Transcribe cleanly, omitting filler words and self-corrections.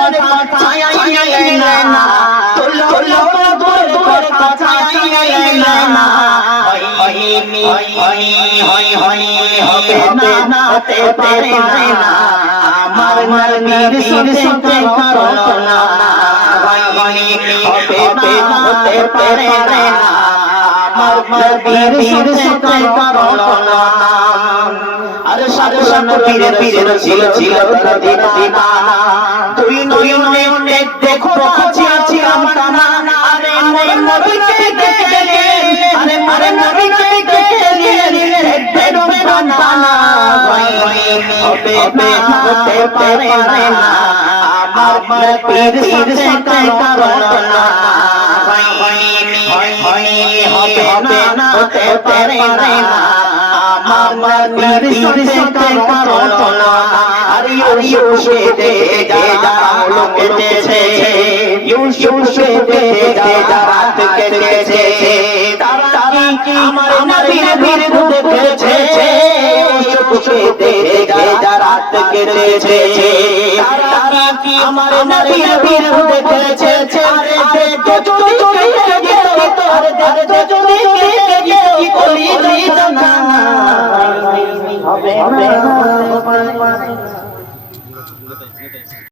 কথা চাইলে না তুলো কবুলের কথা চাইলে না হবে না হতে পারে না আমার নবীর সাথে করো না হবে না হতে পারে না আমার নবীর সাথে করো না আরে সাথে সাথে পীরের ছিল তার দিনা তুই নয়নে দেখো আছি আমার টানা আরে নবীকে দেখে আরে নবীকে দেখে বেরো টানা হবে না হতে পারে না আমার নবীর সাথে করো না হবে না হতে পারে না আমার নবীর সাথে করো না আরে ইউসুফে যারা লোক কেটেছে ইউসুফে যারা কেটেছে তারা কি আমার নবীর দেখেছে ইউসুফে যারা কেটেছে তারা কি আমার নবীর দেখেছে আরে যদি